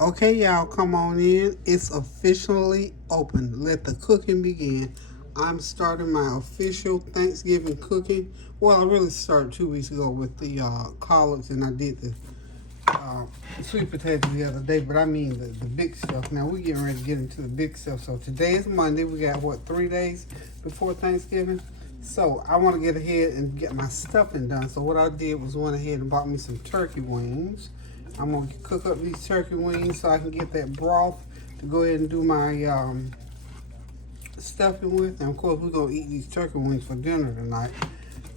Okay, y'all, come on in. It's officially open. Let the cooking begin. I'm starting my official Thanksgiving cooking. Well, I really started 2 weeks ago with the collards, and I did the uh, sweet potatoes the other day, but I mean the big stuff. Now, we're getting ready to get into the big stuff. So, today is Monday. We got, what, 3 days before Thanksgiving? So, I want to get ahead and get my stuffing done. So, what I did was went ahead and bought me some turkey wings. I'm going to cook up these turkey wings so I can get that broth to go ahead and do my stuffing with. And of course, we're going to eat these turkey wings for dinner tonight.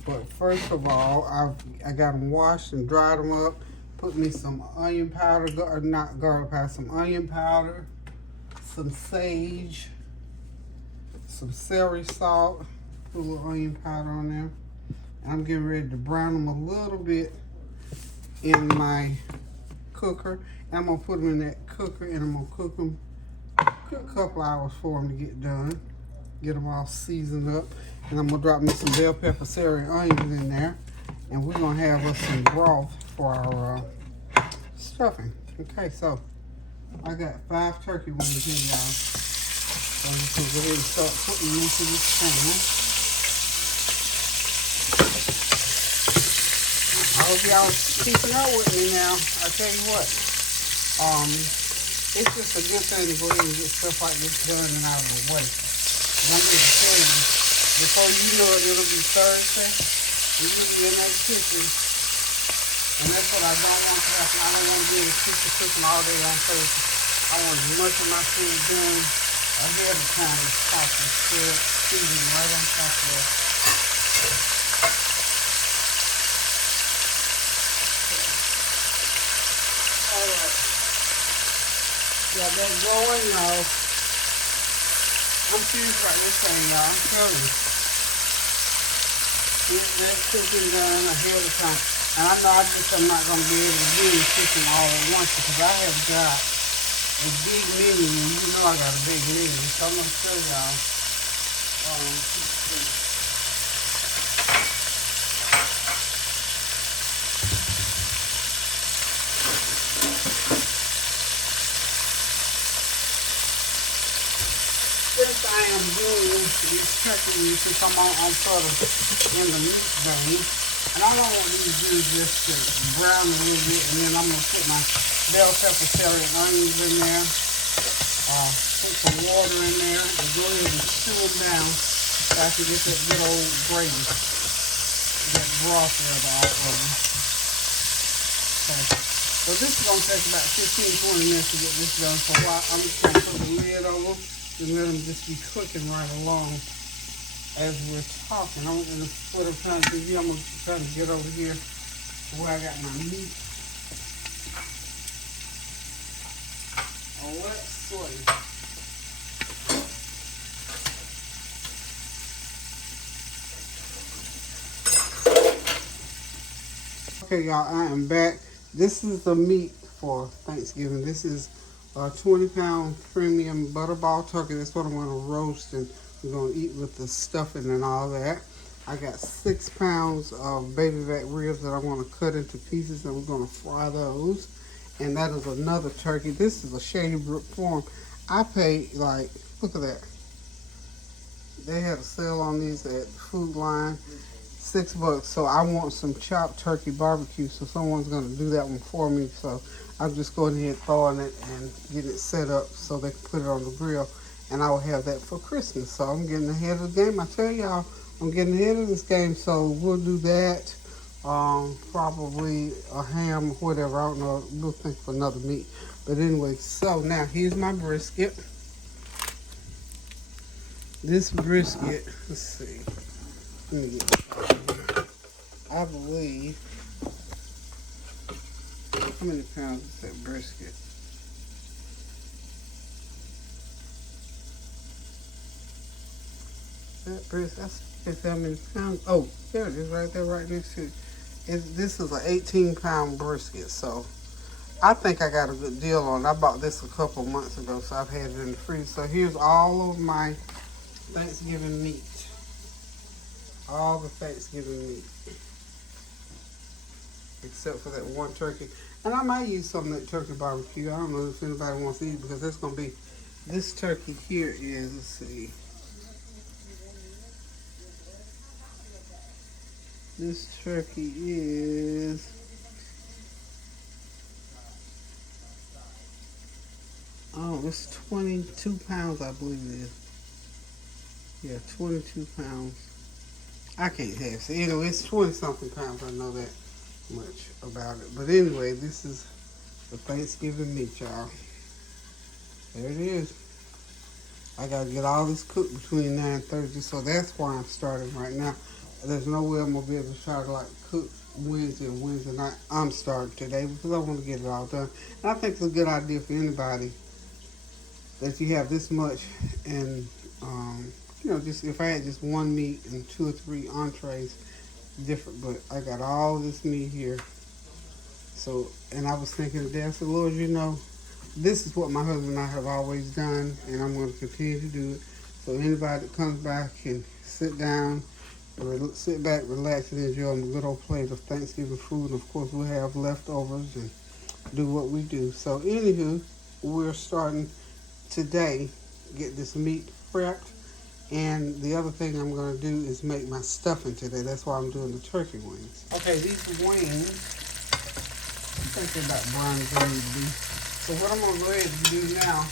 But first of all, I got them washed and dried them up. Put me some onion powder, or not garlic powder, some onion powder, some sage, some celery salt, put a little onion powder on there. I'm getting ready to brown them a little bit in my cooker, and I'm gonna put them in that cooker, and I'm gonna cook a couple hours for them to get done, get them all seasoned up. And I'm gonna drop me some bell pepper, celery, and onions in there, and we're gonna have us some broth for our stuffing. Okay, so I got 5 turkey wings here, y'all. So I'm just gonna go ahead and start putting them into this pan. I hope y'all keeping up with me now. I tell you what, it's just a good thing to go ahead and get stuff like this done and out of the way. And I'm going to tell you, before you know it, it'll be Thursday. We'll be in that kitchen, and that's what I don't want to happen. I don't want to be in the kitchen cooking all day on Thursday. I want as much of my food done ahead of time as possible. Still seasoning right on top of that. Alright. Got that going, y'all. I'm serious about this thing, y'all. I'm telling you. Get that cooking done ahead of time. And I know I'm not going to be able to do the kitchen all at once because I have got a big menu. You know I got a big menu. So I'm going to show y'all. Since I am doing these turkey wings, since I'm sort of in the meat vein, and I don't want these wings just to brown a little bit, and then I'm going to put my bell pepper, celery, and onions in there, put some water in there, and go ahead and stew them down so I can get that good old gravy, that broth there off of them. Okay. So this is going to take about 15-20 minutes to get this done, so I'm just going to put the lid over and let them just be cooking right along as we're talking. I'm going to split them trying to you. I'm going to try to get over here to where I got my meat. Oh, let's see. Okay, y'all, I am back. This is the meat for Thanksgiving. This is a 20-pound premium butterball turkey. That's what I'm going to roast, and we're going to eat with the stuffing and all that. I got 6 pounds of baby back ribs that I want to cut into pieces, and we're going to fry those. And that is another turkey. This is a Shady Brook Farm. I paid, like, look at that. They had a sale on these at Food Line. $6. So I want some chopped turkey barbecue, so someone's going to do that one for me. So I'm just going ahead throwing it and getting it set up so they can put it on the grill, and I will have that for Christmas. So I'm getting ahead of the game. I tell y'all, I'm getting ahead of this game, so we'll do that. Probably a ham or whatever. I don't know. We'll think of another meat. But anyway, so now here's my brisket. This brisket, let's see. Let me get it out here. I believe, how many pounds is that brisket? That brisket, that's how many pounds. Oh, there it is right there, right next to it. This is an 18-pound brisket, so I think I got a good deal on it. I bought this a couple months ago, so I've had it in the freezer. So here's all of my Thanksgiving meat. All the Thanksgiving meat. Except for that one turkey. And I might use some of that turkey barbecue. I don't know if anybody wants to eat, because that's going to be, this turkey here is, let's see. This turkey is, oh, it's 22 pounds, I believe it is. Yeah, 22 pounds. I can't have it. Anyway, it's 20 something pounds. I know that much about it. But anyway, this is the Thanksgiving meat, y'all. There it is. I gotta get all this cooked between 9:30, so that's why I'm starting right now. There's no way I'm gonna be able to try to like cook Wednesday and Wednesday night. I'm starting today because I want to get it all done. And I think it's a good idea for anybody that you have this much, and just if I had just one meat and 2 or 3 entrees, different. But I got all this meat here. So, and I was thinking today, I said, Lord, this is what my husband and I have always done, and I'm going to continue to do it. So anybody that comes by can sit down, sit back, relax, and enjoy a good old plate of Thanksgiving food. And of course, we'll have leftovers and do what we do. So anywho, we're starting today, get this meat prepped. And the other thing I'm going to do is make my stuffing today. That's why I'm doing the turkey wings. Okay, these wings, I think they're about brown as they need to be. So what I'm going to go ahead and do now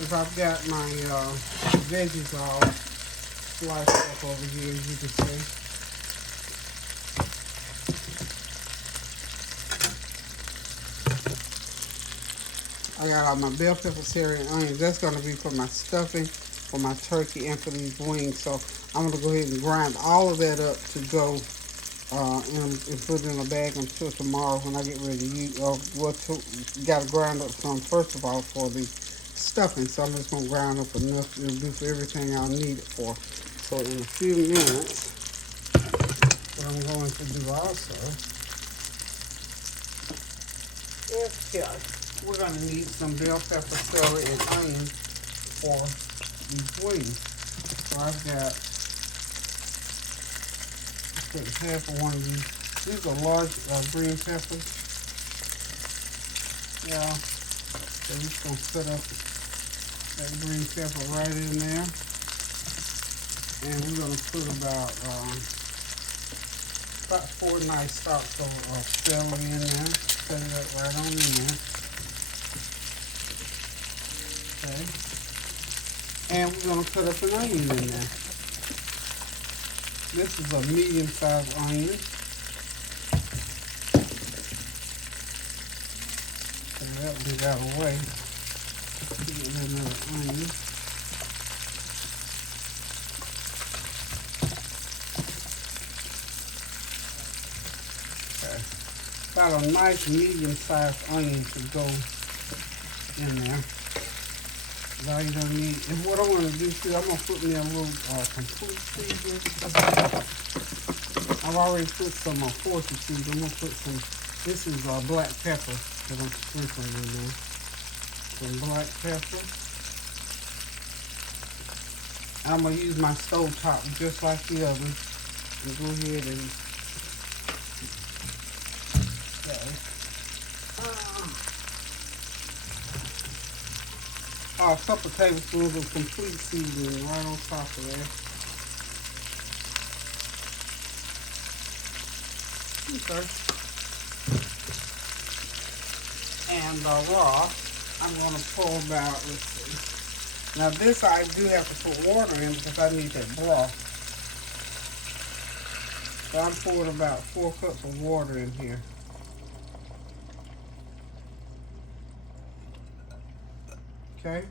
is I've got my veggies all sliced up over here, as you can see. I got all my bell pepper, celery, and onions. That's going to be for my stuffing, for my turkey, and for these wings. So I'm going to go ahead and grind all of that up to go and put it in a bag until tomorrow when I get ready to use. Got to grind up some first of all for the stuffing. So I'm just going to grind up enough to do for everything I'll need it for. So in a few minutes, what I'm going to do also is we're going to need some bell pepper, celery, and onion for these wings. So I've got half of one of these. These are large green peppers. Yeah. So we're just going to set up that green pepper right in there. And we're going to put about 4 nice stalks of celery in there. Set it up right on in there. Okay. And we're going to put up an onion in there. This is a medium-sized onion. And that will get out of the way. Get another onion. Okay. About a nice medium-sized onion to go in there. All you don't need, and what I want to do too, I'm going to put me a little complete seasoning. I've already put some fortune seeds. I'm going to put some, this is black pepper that I'm sprinkling in there. Some black pepper. I'm going to use my stove top just like the other. And go ahead and, a couple tablespoons of complete seasoning right on top of that. Okay. And raw, I'm going to pour about, let's see. Now this I do have to put water in because I need that broth. So I'm pouring about 4 cups of water in here. Okay.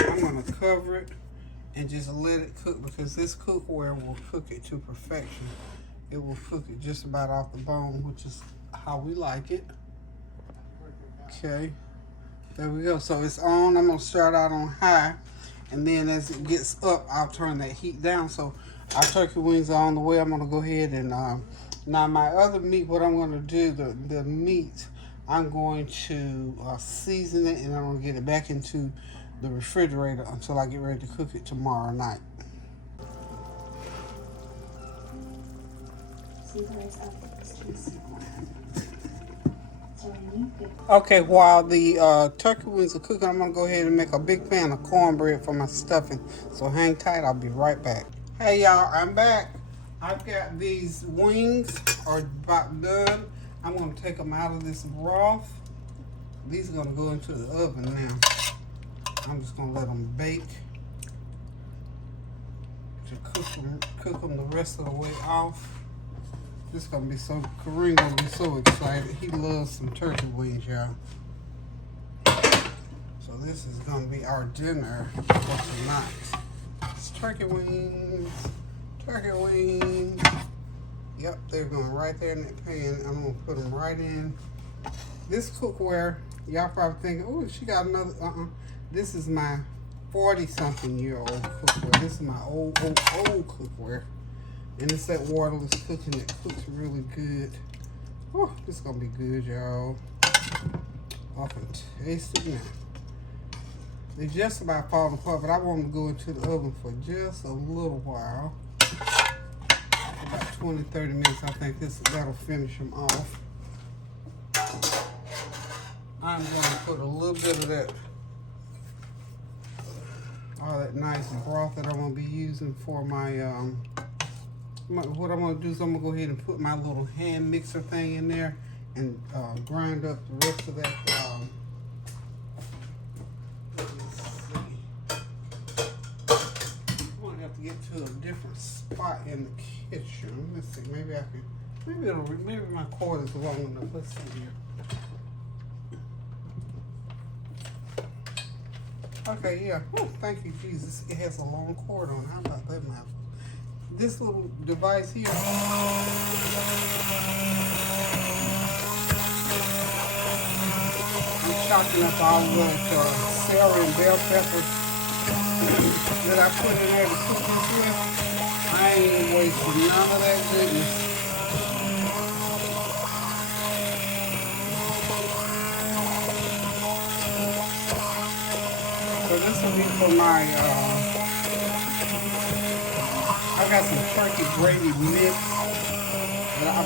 I'm going to cover it and just let it cook because this cookware will cook it to perfection. It will cook it just about off the bone, which is how we like it. Okay. There we go. So it's on. I'm going to start out on high. And then as it gets up, I'll turn that heat down. So our turkey wings are on the way. I'm going to go ahead and now my other meat, what I'm going to do, the meat, I'm going to season it and I'm going to get it back into the refrigerator until I get ready to cook it tomorrow night. Season rice up. Okay, while the turkey wings are cooking, I'm gonna go ahead and make a big pan of cornbread for my stuffing. So hang tight, I'll be right back. Hey y'all, I'm back. I've got these wings are about done. I'm gonna take them out of this broth. These are gonna go into the oven now. I'm just gonna let them bake. To cook them the rest of the way off. This is gonna be so, Kareem gonna be so excited. He loves some turkey wings, y'all. So this is gonna be our dinner for tonight. It's turkey wings, turkey wings. Yep, they're going right there in that pan. I'm gonna put them right in. This cookware, y'all probably thinking, oh, she got another, This is my 40-something-year-old cookware. This is my old cookware. And it's that waterless cooking that cooks really good. Oh, this is gonna be good, y'all. I can taste it now. They're just about falling apart, but I want them to go into the oven for just a little while. About 20-30 minutes. I think that'll finish them off. I'm gonna put a little bit of that, all that nice broth that I'm gonna be using for my what I'm going to do is I'm going to go ahead and put my little hand mixer thing in there and grind up the rest of that. Let me see. I'm going to have to get to a different spot in the kitchen. Let's see. Maybe I can. Maybe my cord is long enough. Let's see here. Okay, yeah. Oh, thank you, Jesus. It has a long cord on it. How about that, Michael? This little device here. I'm chopping up all the celery and bell peppers that I put in there to cook this with. I ain't even wasting none of that goodness. So this will be for my I got some turkey gravy mix,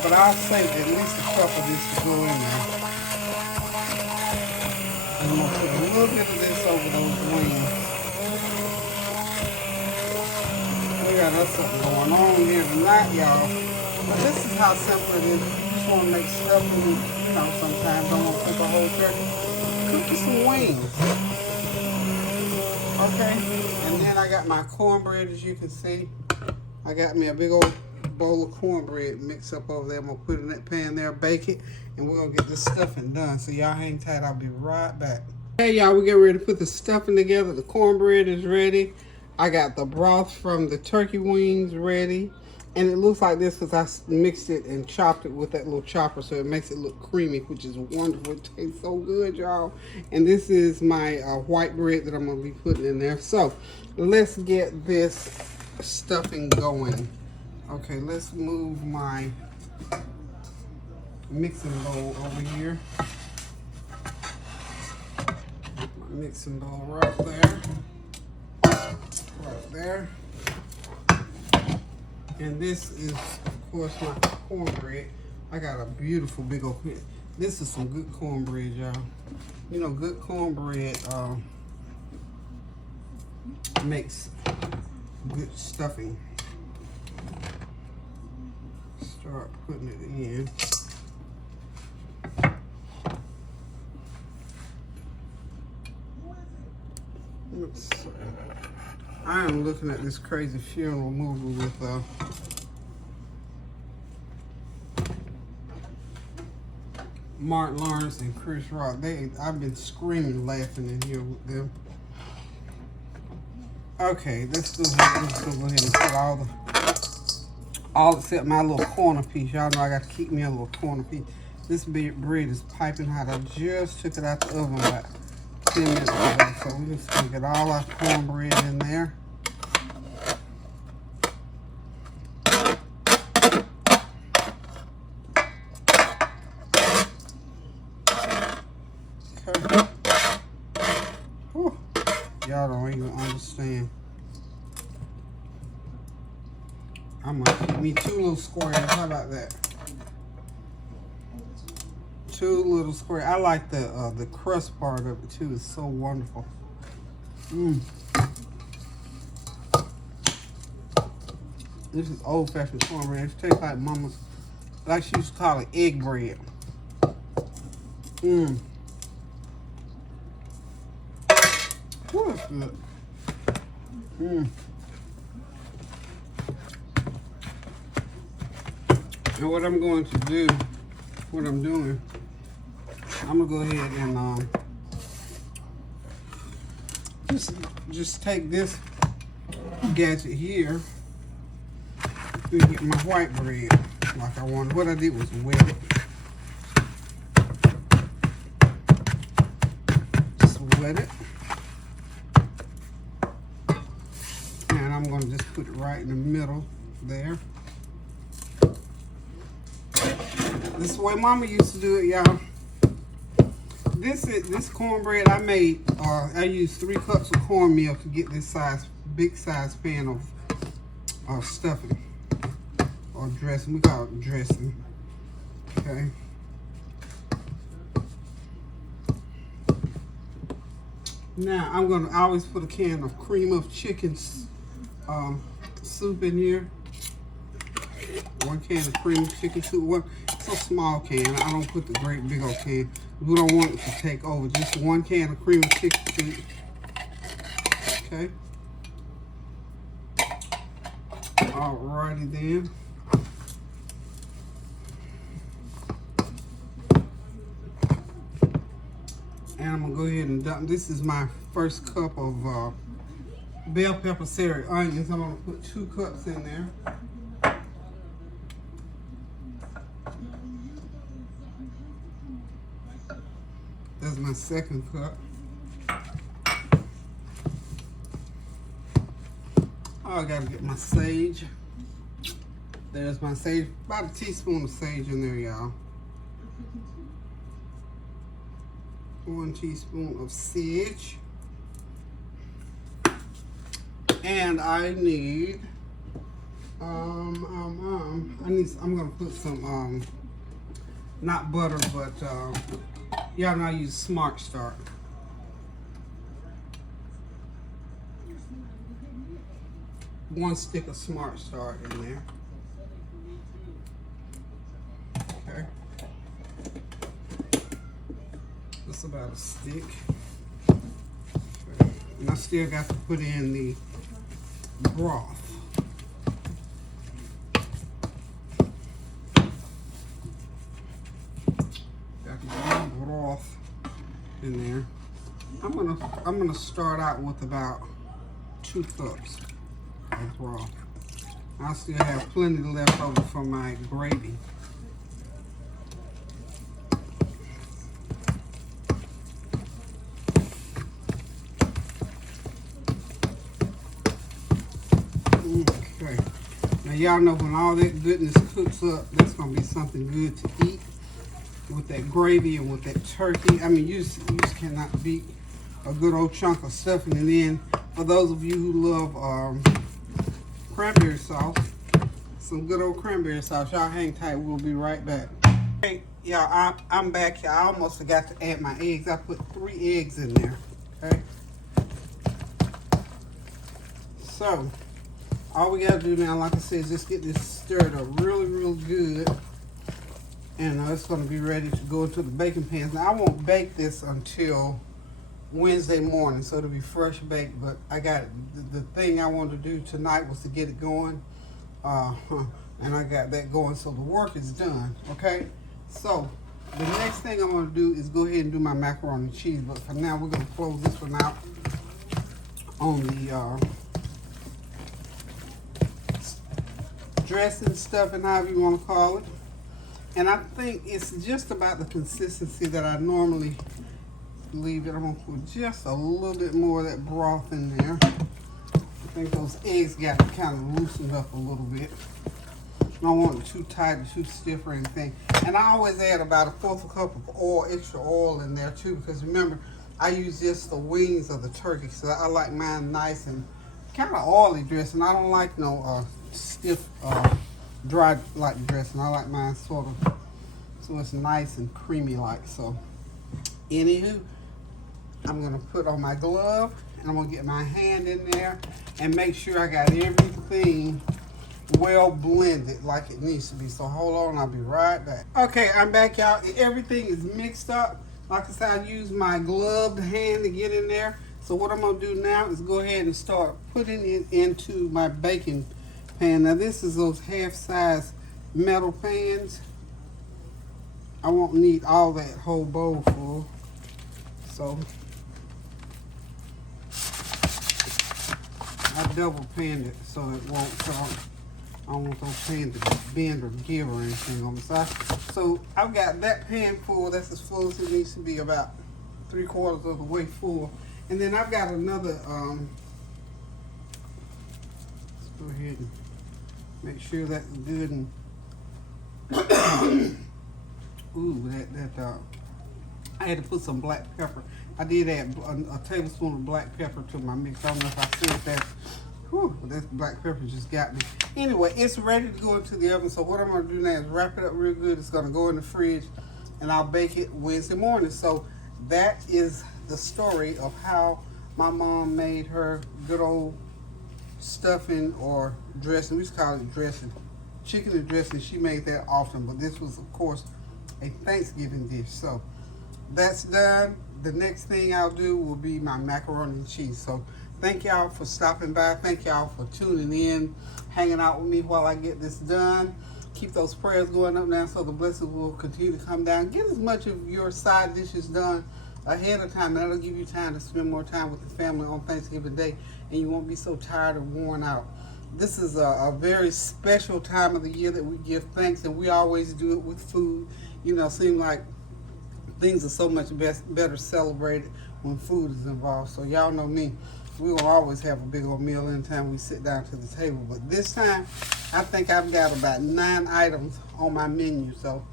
but I'll save at least a cup of this to go in there. And I'm going to put a little bit of this over those wings. We got us something going on here tonight, y'all. But this is how simple it is. You just want to make stuff, and sometimes don't want to cook a whole turkey. Cook you some wings. Okay? And then I got my cornbread, as you can see. I got me a big old bowl of cornbread mixed up over there. I'm going to put it in that pan there, bake it, and we're going to get this stuffing done. So y'all hang tight. I'll be right back. Hey, y'all, we get ready to put the stuffing together. The cornbread is ready. I got the broth from the turkey wings ready. And it looks like this because I mixed it and chopped it with that little chopper, so it makes it look creamy, which is wonderful. It tastes so good, y'all. And this is my white bread that I'm going to be putting in there. So let's get this stuffing going. Okay, let's move my mixing bowl over here. My mixing bowl right there. Right there. And this is, of course, my cornbread. I got a beautiful big old pit. This is some good cornbread, y'all. You know, good cornbread makes good stuffing. Start putting it in. Let's see. I am looking at this crazy funeral movie with Martin Lawrence and Chris Rock. I've been screaming laughing in here with them. Okay, let's go ahead and put all except my little corner piece. Y'all know I got to keep me a little corner piece. This bread is piping hot. I just took it out the oven about 10 minutes ago. So we're just going to get all our cornbread in there. Okay. Whew. Y'all don't even understand. I'm going to keep me 2 little squares. How about that? 2 little square. I like the crust part of it too. It's so wonderful. This is old-fashioned cornbread. It tastes like Mama's, like she used to call it, egg bread. Ooh, that's good. And what I'm going to do, what I'm doing, I'm gonna go ahead and just take this gadget here and get my white bread like I wanted. What I did was wet it. Just wet it. And I'm gonna just put it right in the middle there. This is the way Mama used to do it, y'all. This cornbread I made, I used 3 cups of cornmeal to get this big size pan of stuffing or dressing. We call it dressing. Okay. Now I always put a can of cream of chicken soup in here. 1 can of cream of chicken soup. It's a small can. I don't put the great big old can. We don't want it to take over. Just 1 can of cream of chicken soup. Okay. Alrighty then. And I'm gonna go ahead and dump. This is my first cup of bell pepper celery onions. I'm gonna put 2 cups in there. That's my second cup. Oh, I gotta get my sage. There's my sage. About a teaspoon of sage in there, y'all. 1 teaspoon of sage. And I need, I'm gonna put some, not butter, but, y'all know I use Smart Start. One stick of Smart Start in there. Okay. That's about a stick. Okay. And I still got to put in the broth. Broth in there. I'm gonna start out with about 2 cups of broth. I still have plenty left over from my gravy. Okay. Now y'all know when all that goodness cooks up, that's gonna be something good to eat. With that gravy and with that turkey. I mean, you just cannot beat a good old chunk of stuffing. And then, for those of you who love cranberry sauce, some good old cranberry sauce. Y'all hang tight. We'll be right back. Hey, y'all, I'm back here. I almost forgot to add my eggs. I put 3 eggs in there. Okay. So, all we got to do now, like I said, is just get this stirred up really, real good. And it's going to be ready to go into the baking pans. Now, I won't bake this until Wednesday morning, so it'll be fresh baked. But I got the thing I wanted to do tonight was to get it going. And I got that going, so the work is done. Okay? So, the next thing I'm going to do is go ahead and do my macaroni and cheese. But for now, we're going to close this one out on the dressing, stuffing, however you want to call it. And I think it's just about the consistency that I normally leave it. I'm going to put just a little bit more of that broth in there. I think those eggs got to kind of loosened up a little bit. I don't want it too tight or too stiff or anything. And I always add about 1/4 cup of oil, extra oil in there too. Because remember, I use just the wings of the turkey. So I like mine nice and kind of oily dressing. I don't like no stiff dry like dressing. I like mine sort of so it's nice and creamy like. So anywho, I'm gonna put on my glove and I'm gonna get my hand in there and make sure I got everything well blended like it needs to be. So hold on, I'll be right back. Okay, I'm back, y'all. Everything is mixed up. Like I said, I used my gloved hand to get in there. So what I'm gonna do now is go ahead and start putting it into my baking pan. Now this is those half-size metal pans. I won't need all that whole bowl full. So I double panned it so it won't fall. I don't want those pans to bend or give or anything on the side. So I've got that pan full. That's as full as it needs to be, about 3/4 of the way full. And then I've got another, let's go ahead and make sure that's good and, ooh, I had to put some black pepper. I did add a tablespoon of black pepper to my mix. I don't know if I said that. Whew, that black pepper just got me. Anyway, it's ready to go into the oven. So what I'm going to do now is wrap it up real good. It's going to go in the fridge, and I'll bake it Wednesday morning. So that is the story of how my mom made her good old stuffing or dressing. We used to call it dressing. Chicken and dressing. She made that often, but this was, of course, a Thanksgiving dish. So that's done. The next thing I'll do will be my macaroni and cheese. So thank y'all for stopping by. Thank y'all for tuning in, hanging out with me while I get this done. Keep those prayers going up now so the blessings will continue to come down. Get as much of your side dishes done ahead of time. That'll give you time to spend more time with the family on Thanksgiving Day, and you won't be so tired or worn out. This is a very special time of the year that we give thanks, and we always do it with food. You know, seem like things are so much better celebrated when food is involved. So y'all know me. We will always have a big old meal anytime we sit down to the table. But this time, I think I've got about 9 items on my menu. So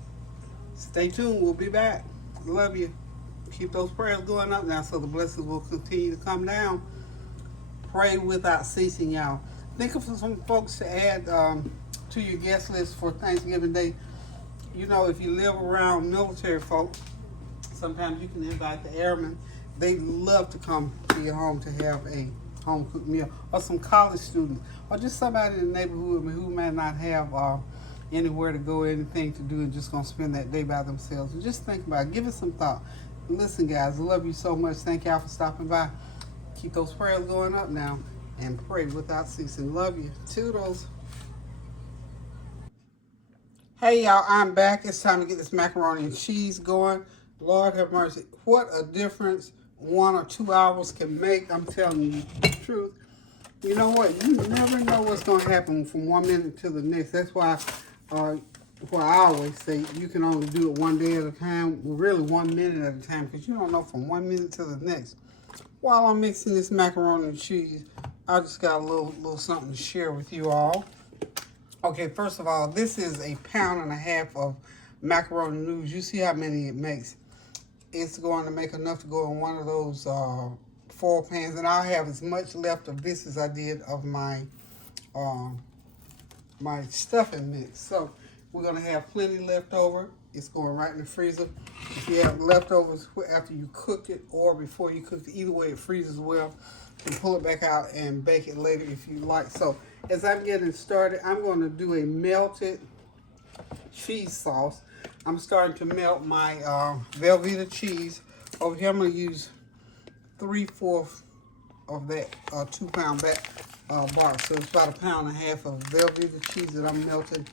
stay tuned. We'll be back. Love you. Keep those prayers going up now so the blessings will continue to come down. Pray without ceasing, y'all. Think of some folks to add to your guest list for Thanksgiving Day. You know, if you live around military folks, sometimes you can invite the airmen. They love to come to your home to have a home-cooked meal. Or some college students. Or just somebody in the neighborhood who may not have anywhere to go, anything to do, and just going to spend that day by themselves. And just think about it. Give it some thought. Listen, guys, I love you so much. Thank y'all for stopping by. Keep those prayers going up now. And pray without ceasing. Love you. Toodles. Hey, y'all. I'm back. It's time to get this macaroni and cheese going. Lord have mercy. What a difference 1 or 2 hours can make. I'm telling you the truth. You know what? You never know what's going to happen from 1 minute to the next. That's why I always say you can only do it 1 day at a time. Well, really 1 minute at a time, because you don't know from 1 minute to the next. While I'm mixing this macaroni and cheese, I just got a little something to share with you all. Okay, first of all, this is 1.5 pounds of macaroni noodles. You see how many it makes. It's going to make enough to go in one of those 4 pans, and I'll have as much left of this as I did of my my stuffing mix. So we're going to have plenty left over. It's going right in the freezer. If you have leftovers after you cook it or before you cook it, either way it freezes well. You can pull it back out and bake it later if you like. So as I'm getting started, I'm going to do a melted cheese sauce. I'm starting to melt my Velveeta cheese. Over here, I'm going to use 3/4 of that 2 pound box. So it's about 1.5 pounds of Velveeta cheese that I'm melting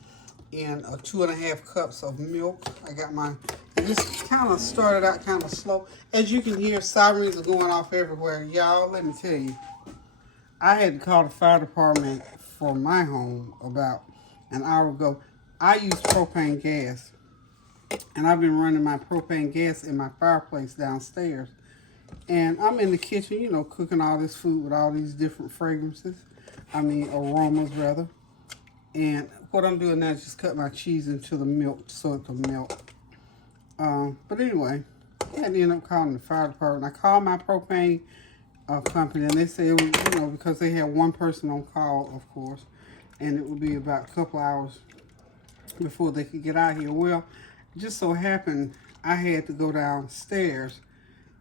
in 2.5 cups of milk. I got my, and this kind of started out kind of slow. As you can hear, sirens are going off everywhere. Y'all, let me tell you, I had to call the fire department for my home about an hour ago. I use propane gas, and I've been running my propane gas in my fireplace downstairs. And I'm in the kitchen, you know, cooking all this food with all these different fragrances. Aromas, rather. And what I'm doing now is just cut my cheese into the milk so it'll melt. But anyway, I had to end up calling the fire department. I called my propane company, and they said it was, you know, because they had one person on call, of course, and it would be about a couple hours before they could get out here. Well, just so happened I had to go downstairs,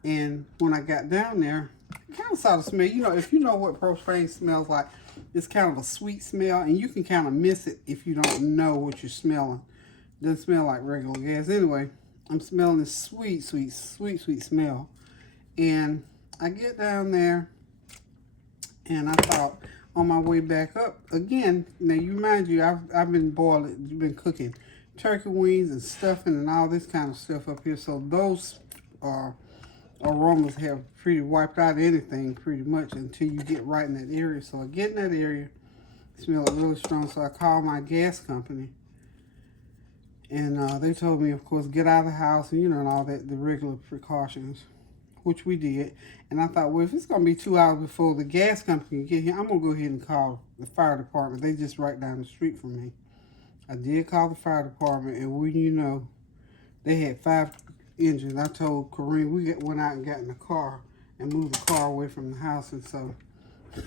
and when I got down there, I kind of saw the smell. You know, if you know what propane smells like, it's kind of a sweet smell, and you can kind of miss it if you don't know what you're smelling. It doesn't smell like regular gas. Anyway, I'm smelling this sweet, sweet, sweet, sweet smell. And I get down there, and I thought on my way back up, again, now you mind you, I've been boiling, been cooking turkey wings and stuffing and all this kind of stuff up here. So those aromas have pretty wiped out anything pretty much until you get right in that area. So I get in that area, smell it really strong. So I called my gas company, and they told me, of course, get out of the house and, you know, and all that, the regular precautions, which we did. And I thought, well, if it's going to be 2 hours before the gas company can get here, I'm going to go ahead and call the fire department. They just right down the street from me. I did call the fire department, and when you know, they had 5 engines. I told Kareem, we went out and got in the car and moved the car away from the house. And so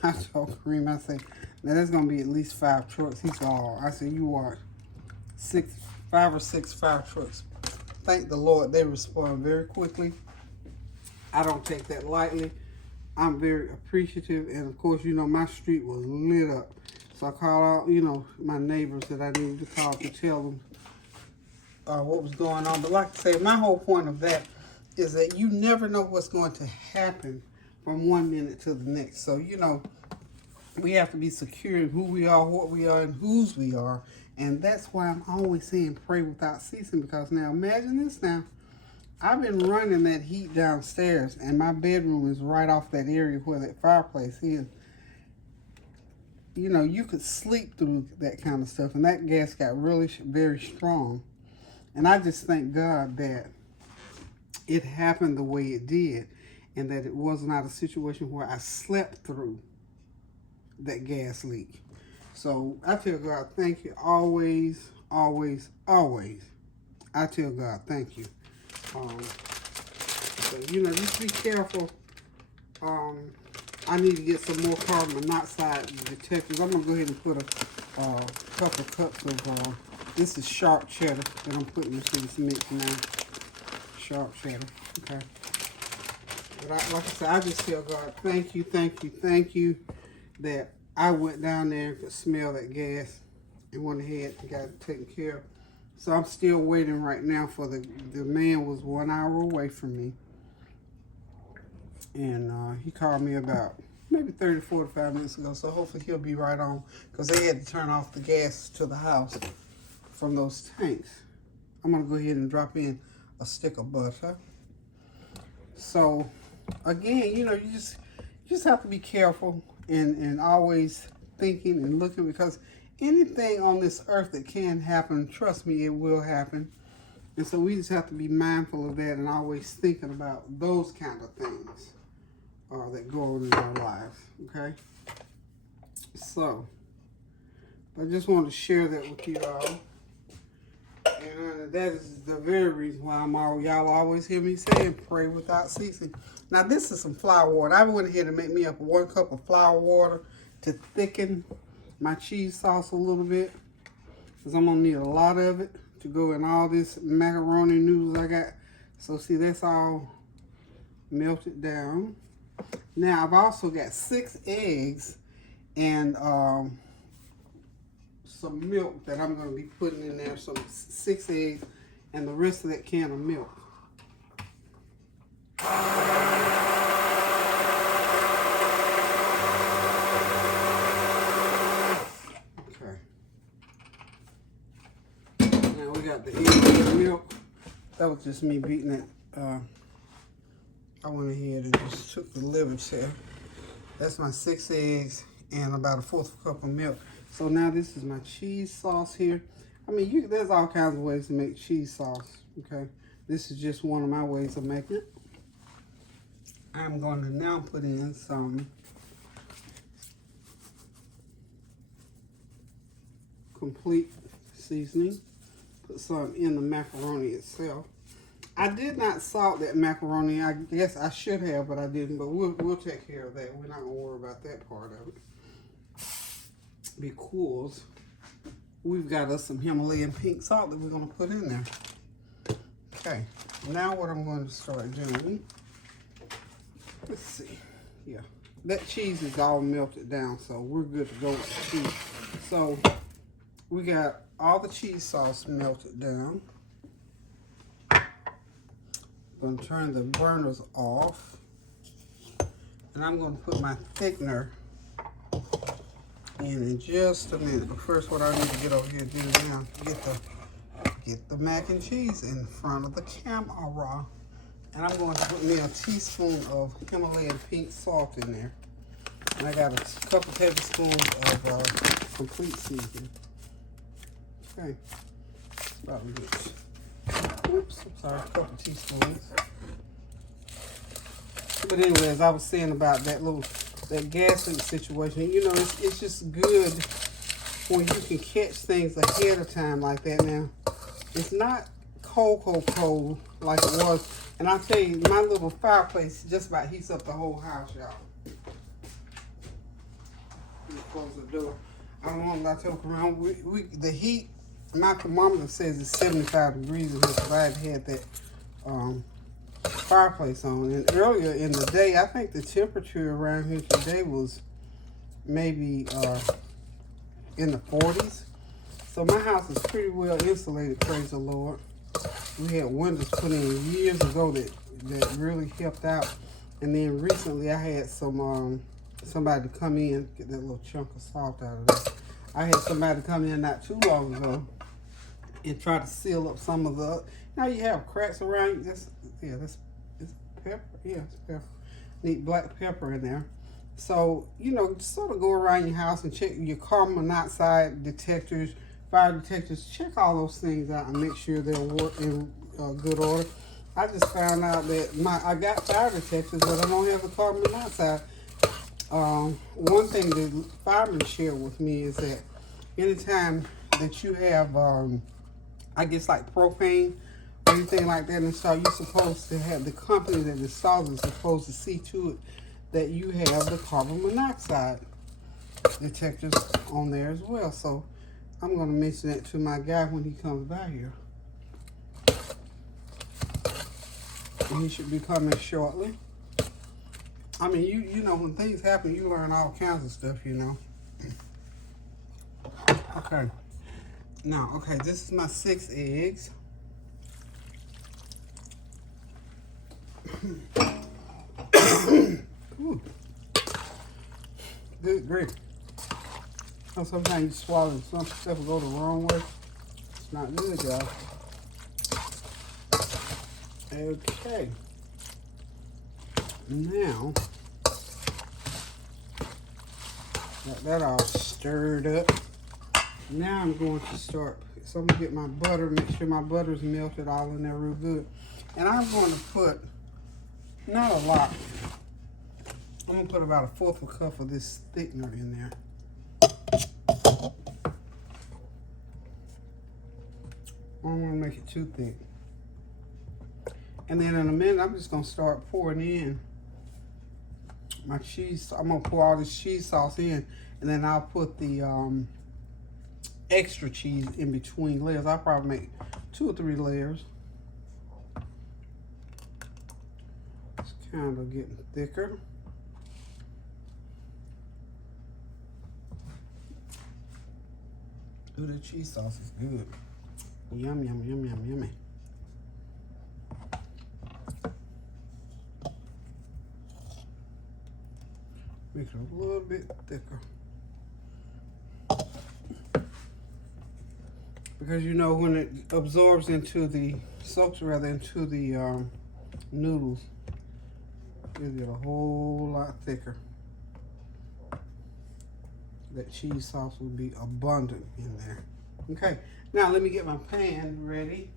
I told Kareem, I said, now there's going to be at least 5 trucks. He said, oh, I said, you watch, 5 or 6 fire trucks. Thank the Lord, they respond very quickly. I don't take that lightly. I'm very appreciative. And of course, you know, my street was lit up. So I called out, you know, my neighbors that I needed to call to tell them what was going on. But like I say, my whole point of that is that you never know what's going to happen from one minute to the next. So, you know, we have to be secure in who we are, what we are, and whose we are. And that's why I'm always saying pray without ceasing. Because now, imagine this now. I've been running that heat downstairs, and my bedroom is right off that area where that fireplace is. You know, you could sleep through that kind of stuff, and that gas got really very strong. And I just thank God that it happened the way it did, and that it was not a situation where I slept through that gas leak. So I tell God, thank you always, always, always. I tell God, thank you. But, you know, just be careful. I need to get some more carbon monoxide detectors. I'm going to go ahead and put a couple cups of, this is sharp cheddar that I'm putting into this mix now. Sharp cheddar, okay. But like I said, I just tell God, thank you, thank you, thank you that I went down there and could smell that gas and went ahead and got it taken care of. So I'm still waiting right now for the man was 1 hour away from me. And he called me about maybe 30, 45 minutes ago. So hopefully he'll be right on, because they had to turn off the gas to the house from those tanks. I'm going to go ahead and drop in a stick of butter. So again, you know, you just have to be careful and always thinking and looking, because anything on this earth that can happen, trust me, it will happen. And so we just have to be mindful of that and always thinking about those kind of things that go on in our lives, okay? So, I just wanted to share that with you all. And that is the very reason why y'all always hear me saying pray without ceasing. Now, this is some flour water. I went ahead and made me up 1 cup of flour water to thicken my cheese sauce a little bit, because I'm going to need a lot of it to go in all this macaroni noodles I got. So, see, that's all melted down. Now, I've also got 6 eggs and some milk that I'm going to be putting in there. So 6 eggs and the rest of that can of milk. Okay. Now we got the eggs and milk. That was just me beating it. I went ahead and just took the liver there. That's my 6 eggs and about a 1/4 cup of milk. So now this is my cheese sauce here. I mean, there's all kinds of ways to make cheese sauce, okay? This is just one of my ways of making it. I'm going to now put in some complete seasoning. Put some in the macaroni itself. I did not salt that macaroni. I guess I should have, but I didn't. But we'll take care of that. We're not going to worry about that part of it, because we've got us some Himalayan pink salt that we're going to put in there. Okay, now what I'm going to start doing, let's see, yeah, that cheese is all melted down, so we're good to go with the cheese. So we got all the cheese sauce melted down. I'm going to turn the burners off, and I'm going to put my thickener in just a minute. But first, what I need to get over here and do now, get the mac and cheese in front of the camera. And I'm going to put me a teaspoon of Himalayan pink salt in there. And I got a couple tablespoons of complete seasoning. Okay, that's about good. Oops, I'm sorry, a couple teaspoons. But anyway, as I was saying about that gas leak situation, you know, it's just good when you can catch things ahead of time like that. Now, it's not cold like it was. And I'll tell you, my little fireplace just about heats up the whole house, y'all. Let me close the door. I don't want to lie to you around. The heat, my thermometer says it's 75 degrees in here because I had that fireplace on. And earlier in the day, I think the temperature around here today was maybe in the 40s. So my house is pretty well insulated, praise the Lord. We had windows put in years ago that really helped out. And then recently I had somebody come in, get that little chunk of salt out of there. I had somebody come in not too long ago and try to seal up some of the, now you have cracks around you. It's pepper. Yeah, it's pepper. Need black pepper in there. So, you know, sort of go around your house and check your carbon monoxide detectors, fire detectors, check all those things out and make sure they're in good order. I just found out that I got fire detectors, but I don't have the carbon monoxide. One thing the fireman shared with me is that anytime that you have, I guess like propane or anything like that installed, you're supposed to have, the company that installs it is supposed to see to it that you have the carbon monoxide detectors on there as well. So I'm going to mention that to my guy when he comes by here. And he should be coming shortly. I mean, you know, when things happen, you learn all kinds of stuff, you know. Okay. Now, okay, this is my 6 eggs. Ooh. Good grief. So sometimes you swallow and some stuff will go the wrong way. It's not good, y'all. Okay. Now, got that all stirred up. Now I'm going to start, so I'm going to get my butter, make sure my butter's melted all in there real good. And I'm going to put, not a lot, I'm going to put about 1/4 cup of this thickener in there. I don't want to make it too thick. And then in a minute, I'm just going to start pouring in my cheese. I'm going to pour all this cheese sauce in, and then I'll put the extra cheese in between layers. I'll probably make 2 or 3 layers. It's kind of getting thicker. Ooh, the cheese sauce is good. Yum, yum, yum, yum, yummy. Make it a little bit thicker. Because you know when it absorbs into the, soaks rather into the noodles, it'll get a whole lot thicker. That cheese sauce will be abundant in there. Okay, now let me get my pan ready.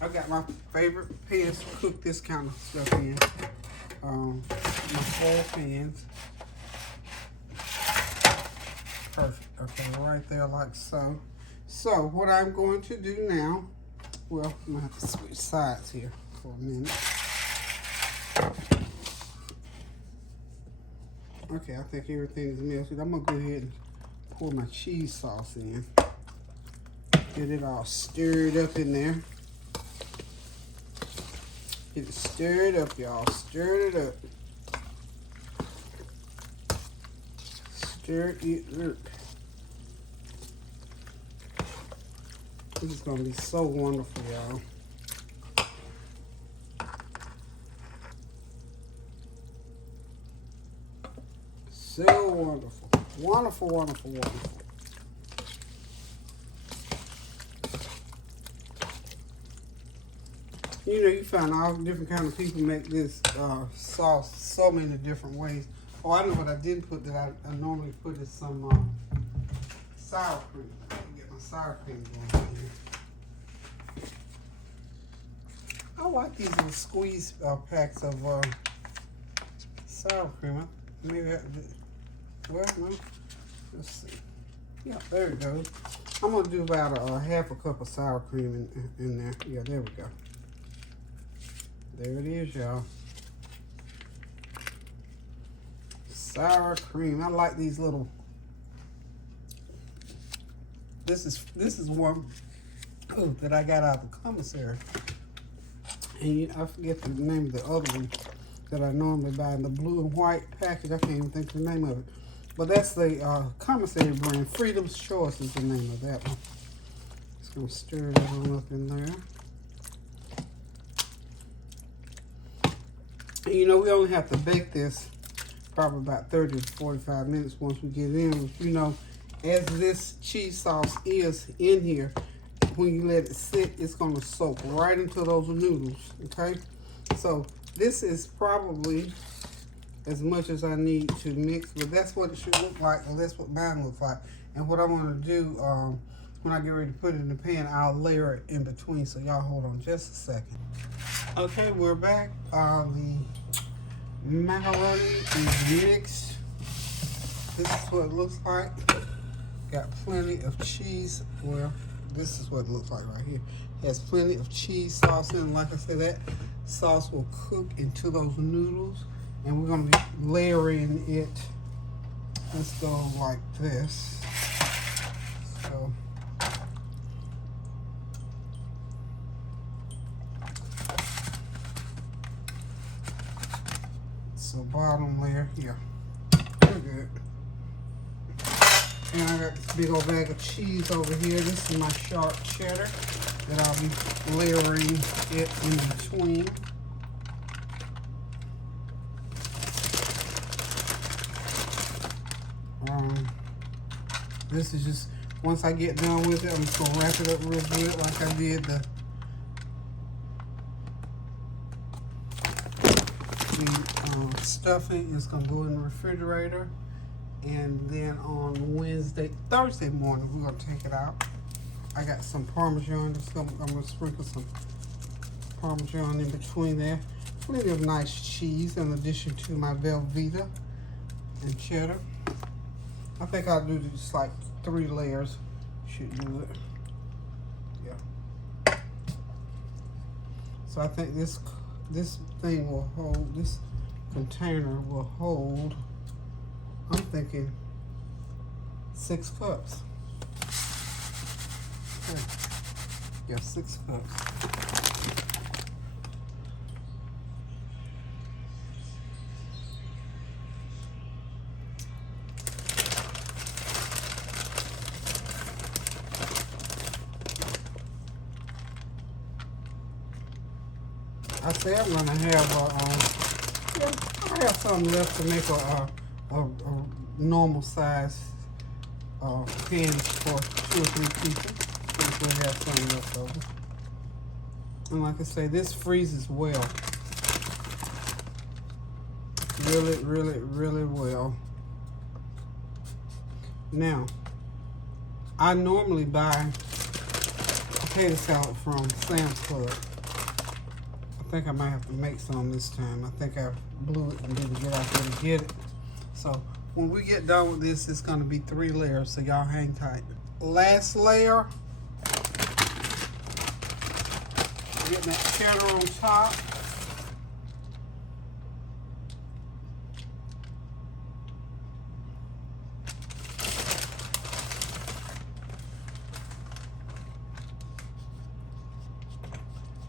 I got my favorite pans to cook this kind of stuff in. My foil pans. Perfect. Okay, right there like so. So what I'm going to do now, well, I'm gonna have to switch sides here for a minute. Okay, I think everything is melted. I'm gonna go ahead and pour my cheese sauce in. Get it all stirred up in there. Get it stirred up, y'all. Stir it up. Stir it up. This is gonna be so wonderful, y'all. So wonderful. Wonderful, wonderful, wonderful. You know, you find all different kind of people make this sauce so many different ways. Oh, I know what I didn't put that I normally put is some sour cream. I can get my sour cream going here. I like these little squeeze packs of sour cream. Maybe well, no. Let's see. Yeah, there it goes. I'm gonna do about a half a cup of sour cream in there. Yeah, there we go. There it is, y'all. Sour cream. I like these little. This is one that I got out of the commissary, and I forget the name of the other one that I normally buy in the blue and white package. I can't even think of the name of it, but that's the commissary brand. Freedom's Choice is the name of that one. Just gonna stir that on up in there. And you know, we only have to bake this probably about 30 to 45 minutes once we get in. You know, as this cheese sauce is in here, when you let it sit, it's going to soak right into those noodles, okay? So this is probably as much as I need to mix, but that's what it should look like, or that's what mine looks like. And what I want to do, when I get ready to put it in the pan, I'll layer it in between, so y'all hold on just a second. Okay, we're back. The macaroni is mixed. This is what it looks like. Got plenty of cheese. Well, this is what it looks like right here. It has plenty of cheese sauce in it. Like I said, that sauce will cook into those noodles. And we're going to be layering it. Let's go like this. So, bottom layer here. Very good. And I got this big old bag of cheese over here. This is my sharp cheddar that I'll be layering it in between. This is just, once I get done with it, I'm just going to wrap it up real good like I did the stuffing. Is going to go in the refrigerator, and then on Thursday morning, we're going to take it out. I got some Parmesan. I'm going to sprinkle some Parmesan in between there. Plenty of nice cheese in addition to my Velveeta and cheddar. I think I'll do just like 3 layers. Should do it. Yeah. So I think this thing will hold, this container will hold, I'm thinking 6 cups. Okay. Yeah, 6 cups. I say I'm gonna have I have something left to make a normal size pan for 2 or 3 people. Since we have some left over. And like I say, this freezes well. Really, really, really well. Now, I normally buy potato salad from Sam's Club. I think I might have to make some this time. I think I blew it and didn't get out there to get it. So when we get done with this, it's going to be 3 layers, so y'all hang tight. Last layer, getting that cheddar on top.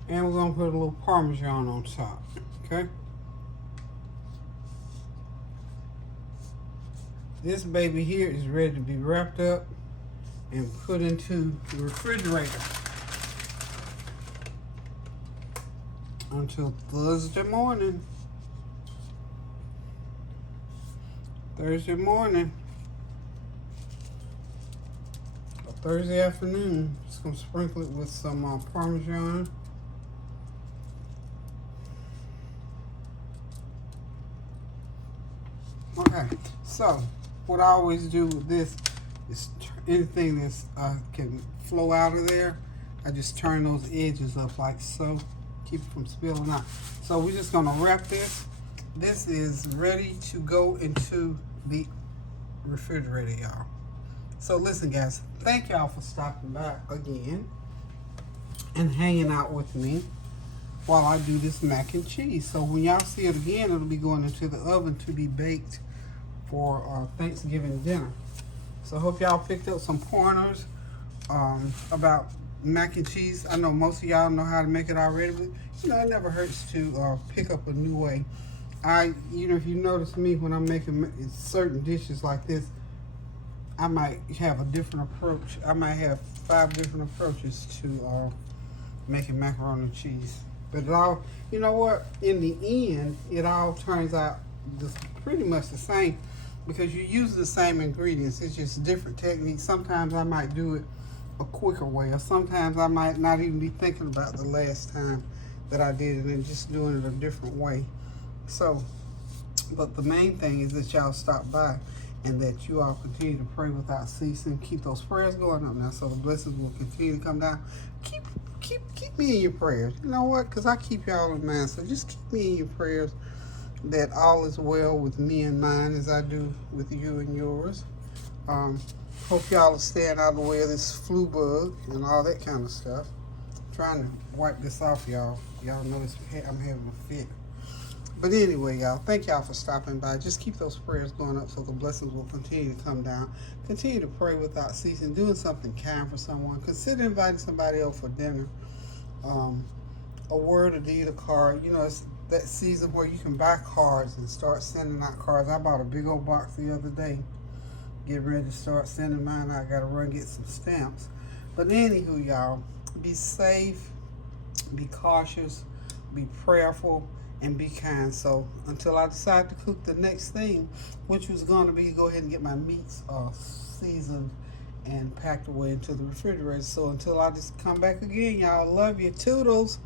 And we're gonna put a little Parmesan on top, okay? This baby here is ready to be wrapped up and put into the refrigerator until Thursday morning. Thursday morning. Or Thursday afternoon. Just gonna sprinkle it with some Parmesan. Okay, so what I always do with this is anything that's can flow out of there, I just turn those edges up like so, keep it from spilling out. So we're just gonna wrap this. This is ready to go into the refrigerator, y'all. So listen, guys, thank y'all for stopping by again and hanging out with me while I do this mac and cheese. So when y'all see it again, it'll be going into the oven to be baked for Thanksgiving dinner. So I hope y'all picked up some pointers about mac and cheese. I know most of y'all know how to make it already, but you know, it never hurts to pick up a new way. You know, if you notice me when I'm making certain dishes like this, I might have a different approach. I might have 5 different approaches to making macaroni and cheese. But it all, you know what, in the end, it all turns out pretty much the same, because you use the same ingredients. It's just different techniques. Sometimes I might do it a quicker way, or sometimes I might not even be thinking about the last time that I did it and just doing it a different way. So, but the main thing is that y'all stop by and that you all continue to pray without ceasing. Keep those prayers going up now, so the blessings will continue to come down. Keep me in your prayers. You know what? Because I keep y'all in mind. So just keep me in your prayers that all is well with me and mine as I do with you and yours. Hope y'all are staying out of the way of this flu bug and all that kind of stuff. I'm trying to wipe this off, y'all. Y'all know I'm having a fit. But anyway, y'all, thank y'all for stopping by. Just keep those prayers going up so the blessings will continue to come down. Continue to pray without ceasing, doing something kind for someone. Consider inviting somebody over for dinner. A word, a deed, a card. You know, it's that season where you can buy cards and start sending out cards. I bought a big old box the other day. Get ready to start sending mine out. I gotta run get some stamps. But anywho, y'all, be safe, be cautious, be prayerful, and be kind. So until I decide to cook the next thing, which was going to be go ahead and get my meats seasoned and packed away into the refrigerator. So until I just come back again, y'all, love you. Toodles.